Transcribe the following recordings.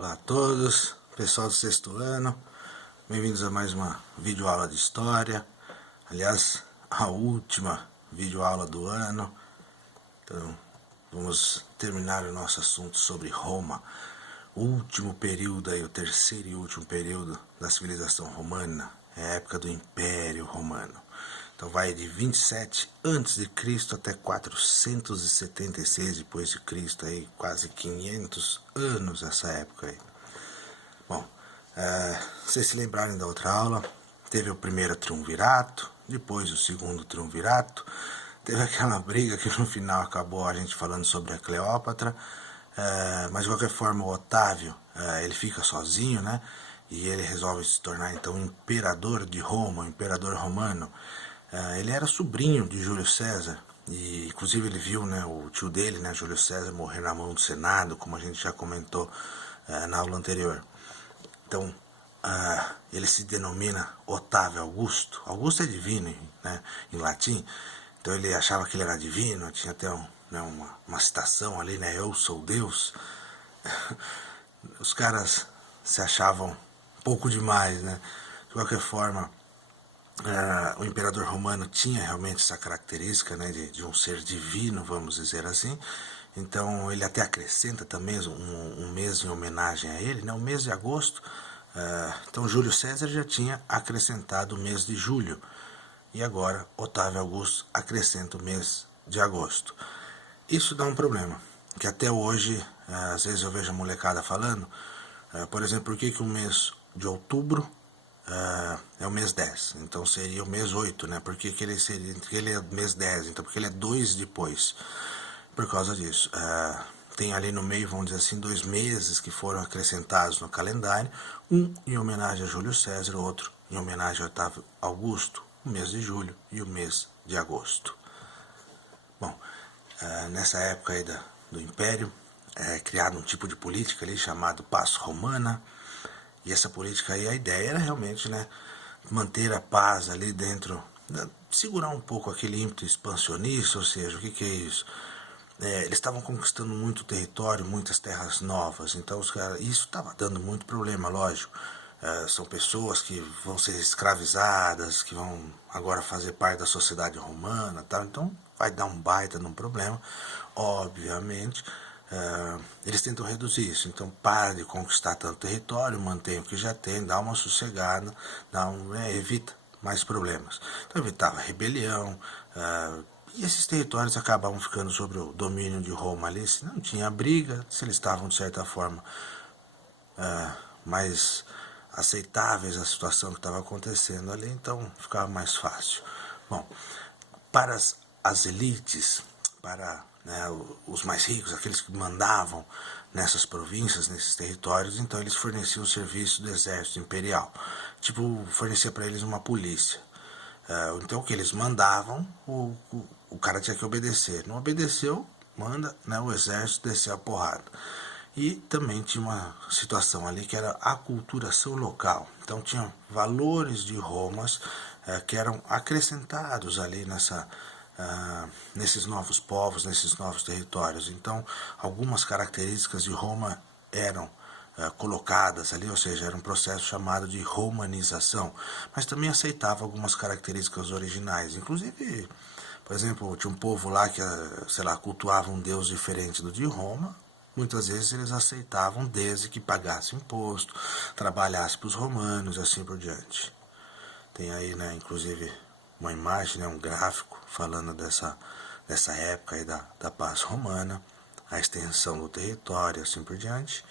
Olá a todos, pessoal do sexto ano, bem-vindos a mais uma videoaula de história, aliás, a última videoaula do ano. Então, vamos terminar o nosso assunto sobre Roma, o último período, aí, o terceiro e último período da civilização romana, é a época do Império Romano. Então vai de 27 a.C. até 476 depois de Cristo, aí, quase 500 anos essa época aí. Bom, vocês se lembrarem da outra aula, teve o primeiro triunvirato, depois o segundo triunvirato, teve aquela briga que no final acabou a gente falando sobre a Cleópatra, mas de qualquer forma o Otávio, ele fica sozinho, né? E ele resolve se tornar então imperador de Roma, imperador romano. Ele era sobrinho de Júlio César, e inclusive ele viu, né, o tio dele, né, Júlio César, morrer na mão do Senado, como a gente já comentou na aula anterior. Então, ele se denomina Otávio Augusto. Augusto é divino, né, em latim. Então ele achava que ele era divino, tinha até uma citação ali, né, eu sou Deus. Os caras se achavam um pouco demais, né. De qualquer forma, o imperador romano tinha realmente essa característica, né, de um ser divino, vamos dizer assim. Então ele até acrescenta também um mês em homenagem a ele, né, o mês de agosto. Então Júlio César já tinha acrescentado o mês de julho, e agora Otávio Augusto acrescenta o mês de agosto. Isso dá um problema, que até hoje, às vezes eu vejo a molecada falando, por exemplo, por que o mês de outubro é o mês 10, então seria o mês 8, né? Por que ele é o mês 10? Então, porque ele é 2 depois. Por causa disso. Tem ali no meio, vamos dizer assim, 2 meses que foram acrescentados no calendário, um em homenagem a Júlio César, outro em homenagem a Otávio Augusto, o mês de julho e o mês de agosto. Bom, nessa época aí do Império, é criado um tipo de política ali chamado Pax Romana. E essa política aí, a ideia era realmente, né, manter a paz ali dentro, né, segurar um pouco aquele ímpeto expansionista, ou seja, o que é isso? Eles estavam conquistando muito território, muitas terras novas, então isso estava dando muito problema, lógico. São pessoas que vão ser escravizadas, que vão agora fazer parte da sociedade romana, tá? Então vai dar um baita num problema, obviamente. Eles tentam reduzir isso, então para de conquistar tanto território, mantém o que já tem, dá uma sossegada, evita mais problemas. Então evitava rebelião, e esses territórios acabavam ficando sobre o domínio de Roma ali, se não tinha briga, se eles estavam de certa forma mais aceitáveis à situação que estava acontecendo ali, então ficava mais fácil. Bom, para as elites, para, né, os mais ricos, aqueles que mandavam nessas províncias, nesses territórios, então eles forneciam o serviço do exército imperial, tipo, fornecia para eles uma polícia. Então o que eles mandavam, o cara tinha que obedecer. Não obedeceu, manda, né, o exército descer a porrada. E também tinha uma situação ali que era a aculturação local. Então tinha valores de Roma que eram acrescentados ali nesses novos povos, nesses novos territórios. Então algumas características de Roma eram colocadas ali, ou seja, era um processo chamado de romanização, mas também aceitava algumas características originais, inclusive, por exemplo, tinha um povo lá que, sei lá, cultuava um deus diferente do de Roma, muitas vezes eles aceitavam desde que pagasse imposto, trabalhasse para os romanos e assim por diante. Tem aí, né, inclusive, uma imagem, né, um gráfico falando dessa época aí da paz romana, a extensão do território e assim por diante.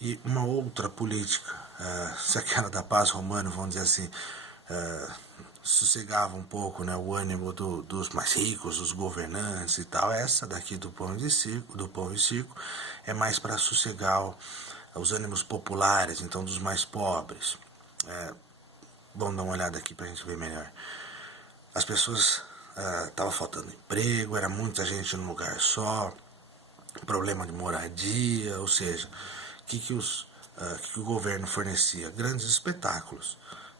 E uma outra política, se aquela da paz romana, vamos dizer assim, sossegava um pouco, né, o ânimo dos mais ricos, dos governantes e tal, essa daqui do pão e circo, é mais para sossegar os ânimos populares, então dos mais pobres. Vamos dar uma olhada aqui para a gente ver melhor. As pessoas estavam faltando emprego, era muita gente num lugar só, problema de moradia, ou seja, o que o governo fornecia? Grandes espetáculos.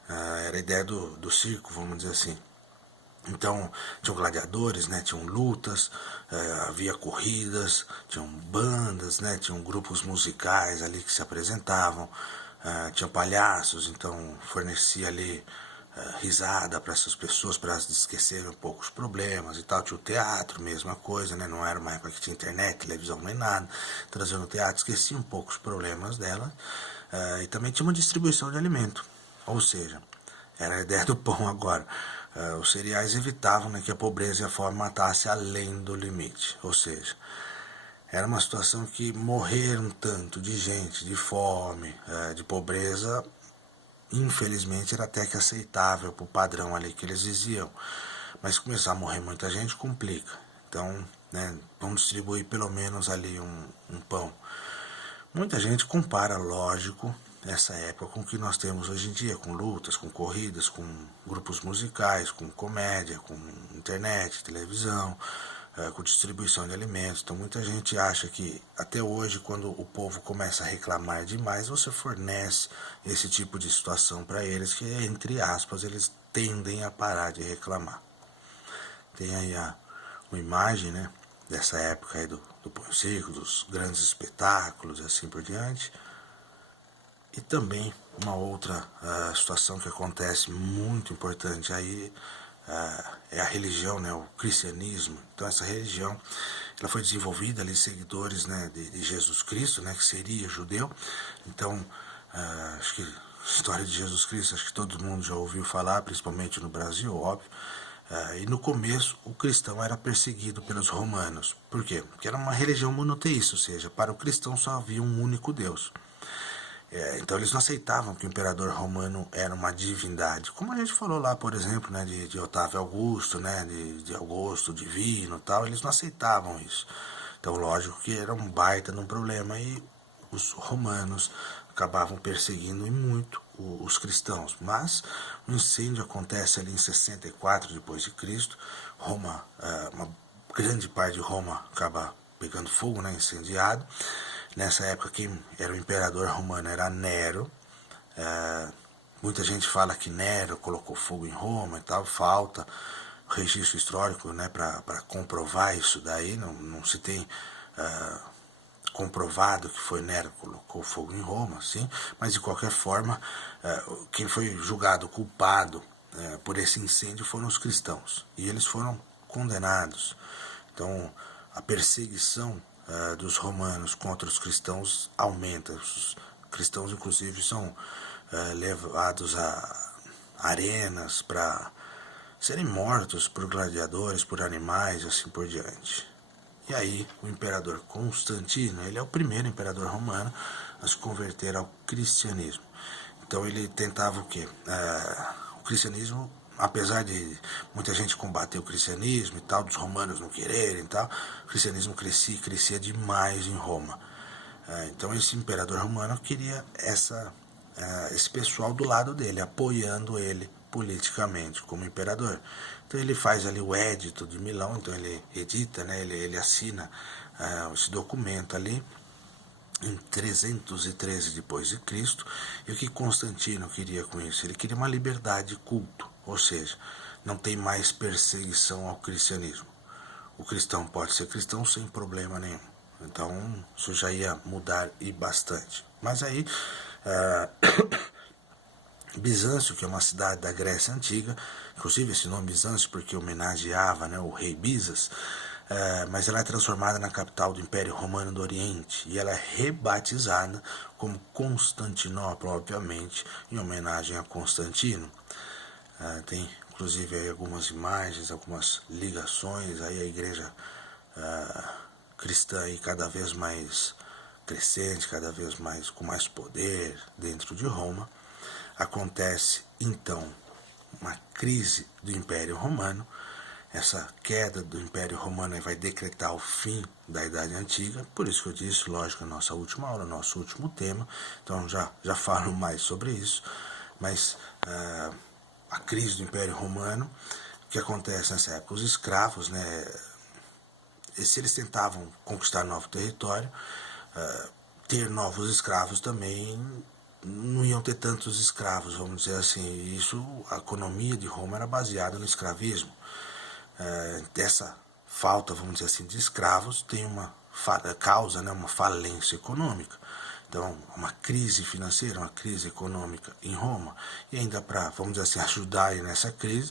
Era a ideia do circo, vamos dizer assim. Então, tinham gladiadores, né? Tinham lutas, havia corridas, tinham bandas, né? Tinham grupos musicais ali que se apresentavam, tinham palhaços, então fornecia ali risada para essas pessoas, para elas esquecerem um pouco os problemas e tal. Tinha o teatro, mesma coisa, né? Não era uma época que tinha internet, televisão, nem nada. Trazendo o teatro, esquecia um pouco os problemas dela. E também tinha uma distribuição de alimento, ou seja, era a ideia do pão agora. Os cereais evitavam, né, que a pobreza e a fome matasse além do limite. Ou seja, era uma situação que morreram tanto de gente, de fome, de pobreza, infelizmente era até que aceitável para o padrão ali que eles diziam. Mas se começar a morrer muita gente, complica. Então, né, vamos distribuir pelo menos ali um pão. Muita gente compara, lógico, essa época com o que nós temos hoje em dia, com lutas, com corridas, com grupos musicais, com comédia, com internet, televisão, com distribuição de alimentos. Então muita gente acha que até hoje, quando o povo começa a reclamar demais, você fornece esse tipo de situação para eles que, entre aspas, eles tendem a parar de reclamar. Tem aí uma imagem, né, dessa época aí do Pão e Circo, dos grandes espetáculos e assim por diante. E também uma outra situação que acontece muito importante aí é a religião, né, o cristianismo. Então essa religião ela foi desenvolvida ali seguidores, né, de Jesus Cristo, né, que seria judeu. Então acho que a história de Jesus Cristo acho que todo mundo já ouviu falar, principalmente no Brasil, óbvio. E no começo o cristão era perseguido pelos romanos. Por quê? Porque era uma religião monoteísta, ou seja, para o cristão só havia um único Deus. Então eles não aceitavam que o imperador romano era uma divindade, como a gente falou lá, por exemplo, né, de Otávio Augusto, né, de Augusto Divino, tal. Eles não aceitavam isso. Então lógico que era um baita de um problema e os romanos acabavam perseguindo muito os cristãos. Mas o incêndio acontece ali em 64 depois de Cristo. Roma, uma grande parte de Roma acaba pegando fogo, né, incendiado. Nessa época quem era o imperador romano era Nero. Muita gente fala que Nero colocou fogo em Roma e tal, falta registro histórico, né, para comprovar isso daí, não se tem comprovado que foi Nero que colocou fogo em Roma, sim, mas de qualquer forma, quem foi julgado culpado por esse incêndio foram os cristãos, e eles foram condenados. Então, a perseguição dos romanos contra os cristãos aumenta. Os cristãos, inclusive, são levados a arenas para serem mortos por gladiadores, por animais e assim por diante. E aí o imperador Constantino, ele é o primeiro imperador romano a se converter ao cristianismo. Então ele tentava o quê? O cristianismo, apesar de muita gente combater o cristianismo e tal, dos romanos não quererem e tal, o cristianismo crescia demais em Roma. Então esse imperador romano queria esse pessoal do lado dele, apoiando ele politicamente como imperador. Então ele faz ali o Édito de Milão, então ele edita, né, ele assina esse documento ali em 313 depois de Cristo. E o que Constantino queria com isso? Ele queria uma liberdade de culto, ou seja, não tem mais perseguição ao cristianismo. O cristão pode ser cristão sem problema nenhum. Então isso já ia mudar e bastante. Mas aí Bizâncio, que é uma cidade da Grécia Antiga, inclusive esse nome Bizâncio porque homenageava, né, o rei Bizas, mas ela é transformada na capital do Império Romano do Oriente e ela é rebatizada como Constantinopla, obviamente, em homenagem a Constantino. Tem inclusive aí algumas imagens, algumas ligações, aí a igreja cristã aí cada vez mais crescente, cada vez mais com mais poder dentro de Roma. Acontece então uma crise do Império Romano. Essa queda do Império Romano vai decretar o fim da Idade Antiga, por isso que eu disse, lógico, a nossa última aula, nosso último tema, então já falo mais sobre isso, mas a crise do Império Romano, o que acontece nessa época? Os escravos, né, se eles tentavam conquistar novo território, ter novos escravos também não iam ter tantos escravos, vamos dizer assim. Isso, a economia de Roma era baseada no escravismo. Dessa falta, vamos dizer assim, de escravos, tem uma causa, né, uma falência econômica. Então, uma crise financeira, uma crise econômica em Roma. E ainda para, vamos dizer assim, ajudar aí nessa crise,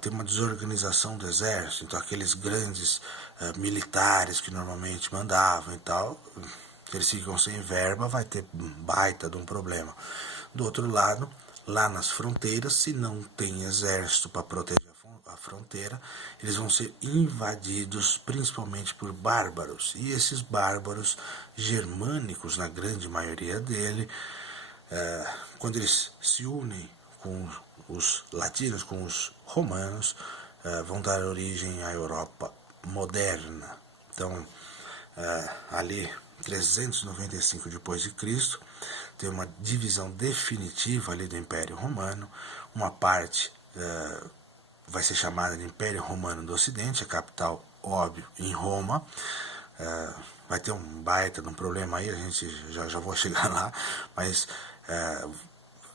tem uma desorganização do exército. Então, aqueles grandes militares que normalmente mandavam e tal, eles ficam sem verba, vai ter baita de um problema. Do outro lado, lá nas fronteiras, se não tem exército para proteger a fronteira, eles vão ser invadidos principalmente por bárbaros. E esses bárbaros germânicos, na grande maioria dele, quando eles se unem com os latinos, com os romanos, vão dar origem à Europa moderna. Então, ali 395 depois de Cristo, tem uma divisão definitiva ali do Império Romano. Uma parte vai ser chamada de Império Romano do Ocidente, a capital, óbvio, em Roma. Vai ter um baita de um problema aí, a gente já vou chegar lá, mas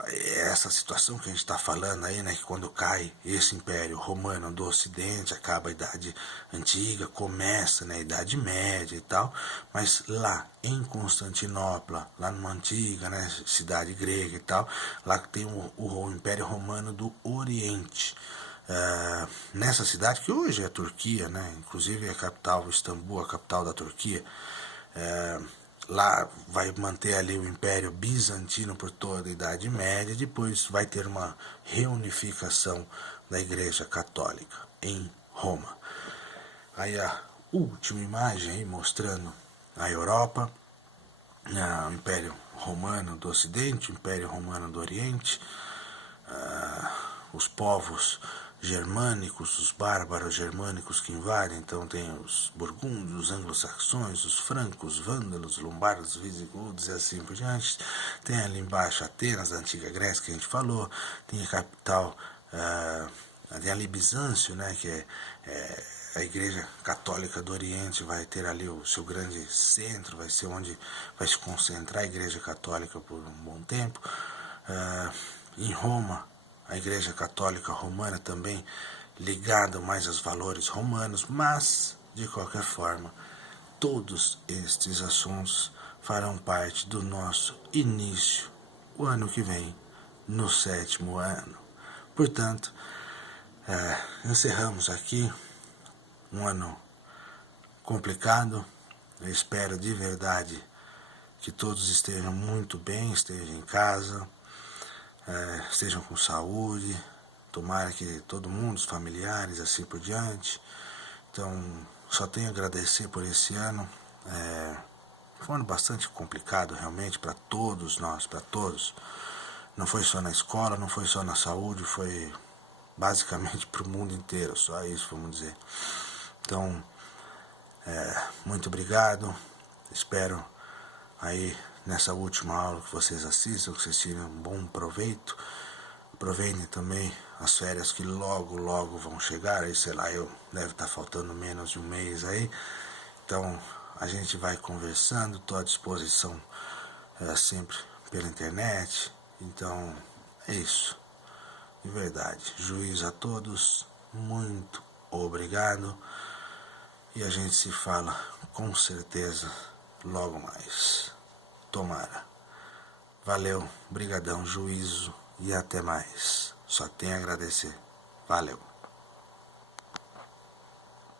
essa situação que a gente está falando aí, né, que quando cai esse Império Romano do Ocidente, acaba a Idade Antiga, começa, né, a Idade Média e tal, mas lá em Constantinopla, lá numa antiga, né, cidade grega e tal, lá tem o Império Romano do Oriente. Nessa cidade, que hoje é a Turquia, né, inclusive é a capital, Istambul, a capital da Turquia, lá vai manter ali o Império Bizantino por toda a Idade Média. Depois vai ter uma reunificação da Igreja Católica em Roma. Aí a última imagem aí mostrando a Europa, o Império Romano do Ocidente, o Império Romano do Oriente, os povos germânicos, os bárbaros germânicos que invadem. Então tem os burgúndios, os anglo-saxões, os francos, vândalos, lombardos, visigodos e assim por diante. Tem ali embaixo Atenas, a antiga Grécia que a gente falou, tem a capital, tem ali Bizâncio, né, que é a Igreja Católica do Oriente, vai ter ali o seu grande centro, vai ser onde vai se concentrar a Igreja Católica por um bom tempo. Em Roma, a Igreja Católica Romana também ligada mais aos valores romanos, mas, de qualquer forma, todos estes assuntos farão parte do nosso início, o ano que vem, no 7º ano. Portanto, encerramos aqui um ano complicado. Eu espero de verdade que todos estejam muito bem, estejam em casa, estejam com saúde, tomara que todo mundo, os familiares, assim por diante. Então, só tenho a agradecer por esse ano. Foi um ano bastante complicado, realmente, para todos nós, para todos. Não foi só na escola, não foi só na saúde, foi basicamente para o mundo inteiro, só isso, vamos dizer. Então, muito obrigado. Espero aí nessa última aula que vocês assistam, que vocês tenham um bom proveito. Aproveitem também as férias que logo vão chegar. Aí, sei lá, deve estar faltando menos de um mês aí. Então, a gente vai conversando, estou à disposição sempre pela internet. Então, é isso. De verdade, juízo a todos, muito obrigado. E a gente se fala com certeza logo mais. Tomara. Valeu, brigadão, juízo e até mais. Só tenho a agradecer. Valeu.